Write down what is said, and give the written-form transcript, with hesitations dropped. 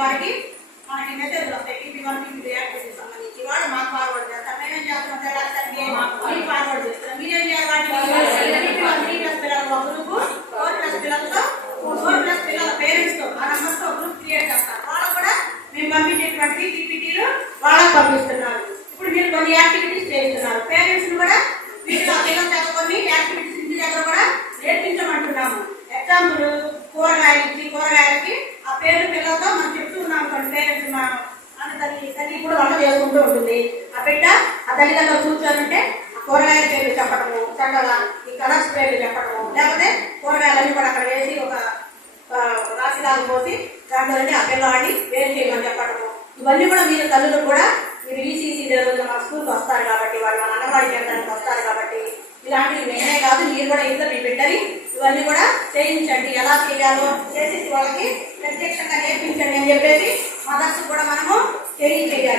గారికి మనకి మెసేజ్ వస్తాయి. PP1 PP2 యాక్టివిటీకి సంబంధించి వాళ్ళు మాకు ఫార్వర్డ్ చేస్తారు. మేమేం చేస్తున్నాం మీకు ఫార్వర్డ్ చేస్తున్నాం. మీరేం చేయాలి? PP1 3+ పిల్లలు ఒక గ్రూప్, 4+ పిల్లలతో 4+ పిల్లల పేరెంట్స్ తో ఆ నంబర్స్ తో గ్రూప్ క్రియేట్ చేస్తారు. వాళ్ళు కూడా మేము పంపించేటువంటి PPTలు వాళ్ళకి పంపిస్తున్నారు. ఇప్పుడు మీరు కొన్ని యాక్టివిటీస్ చేస్తున్నారు. పేరెంట్స్ కూడా వీళ్ళు ఆ పిల్లల దగ్గర కొన్ని యాక్టివిటీస్ ఇంటి దగ్గర కూడా నేర్పించమంటున్నాము. ఎగ్జాంపుల్ కూరగాయలు ఇచ్చి కూరగాయలకి ఆ పేరు పిల్లలతో మనం చెప్తూ ఉన్నాం. కొన్ని పేరెంట్స్ తల్లి కూడా వంట చేసుకుంటూ ఉంటుంది. ఆ బిడ్డ ఆ తల్లి దగ్గర కూర్చోనంటే ఆ కూరగాయల పేర్లు చెప్పడము, చక్కగా ఈ కలర్స్ పేర్లు చెప్పడము, లేకపోతే కూరగాయలన్నీ కూడా అక్కడ వేసి ఒక రాశిలాగా పోసి దాంట్లో ఆ పిల్లవాడిని వేరు చేయమని చెప్పడము. ఇవన్నీ కూడా మీరు తల్లులు కూడా మీరు ఈసీసీ రోజున మా స్కూల్కి వస్తారు కాబట్టి, వాళ్ళు మన అంగన్వాడీ కేంద్రానికి వస్తారు కాబట్టి ఇలాంటివి నేనే కాదు మీరు కూడా ఇంట్లో మీ బిడ్డని ఇవన్నీ కూడా చేయించండి. ఎలా చేయాలో చేసి వాళ్ళకి ప్రత్యక్షంగా నేర్పించండి అని చెప్పేసి మదర్స్ కూడా మనము తెలియజేయాలి.